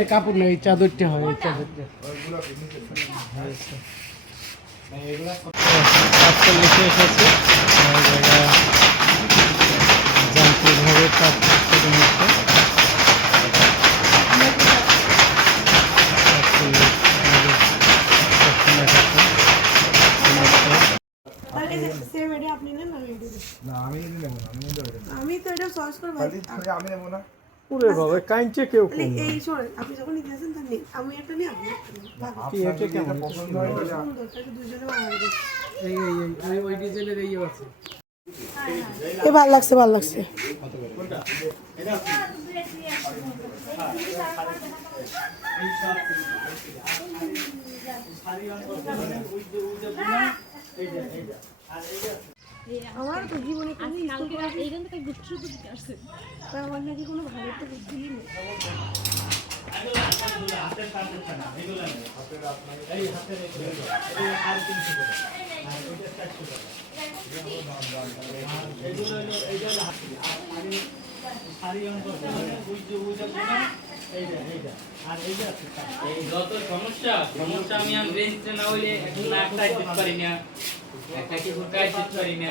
এটা কাপড় না, এই চাদরটা হয়, এই চাদরটা কাজটা লিখে এসেছে যান্ত্রিকভাবে কাজ করে নিচ্ছে। আমি তো এটা সর্চ করব আমি নেব না। ওরে বাবা কাইঞ্চে কেউ কোন এই শুনুন আপনি যখন নিতেছেন তাহলে আমি একটা নিয়ে আপনি একটা নিন। কি এটা কেমন পছন্দ হয় তাহলে সুন্দরটাকে দুজনে বানাই দিই। এই ওই ডিজাইনের এই আছে। এ ভালো লাগছে ভালো লাগছে। কোনটা এটা আমার তো জীবনে কোনো কালকে এইখান থেকে গুচ্ছ দিতে আসছে তার আমার নাকি কোনো ভালো তো বুদ্ধি নেই। হাতের কাজ হচ্ছে না, এগুলো হাতের আপনার এই হাতের এই আর 300 টাকা আর এটা 400 টাকা এগুলো এইগুলো হাতে আর শাড়ি অঙ্ক বুঝতে না এইটা আর এইটা আছে এই যত সমস্যা আমি রেঞ্জ না হইলে একটা দিতে পারি না একটা কি করতে পারি না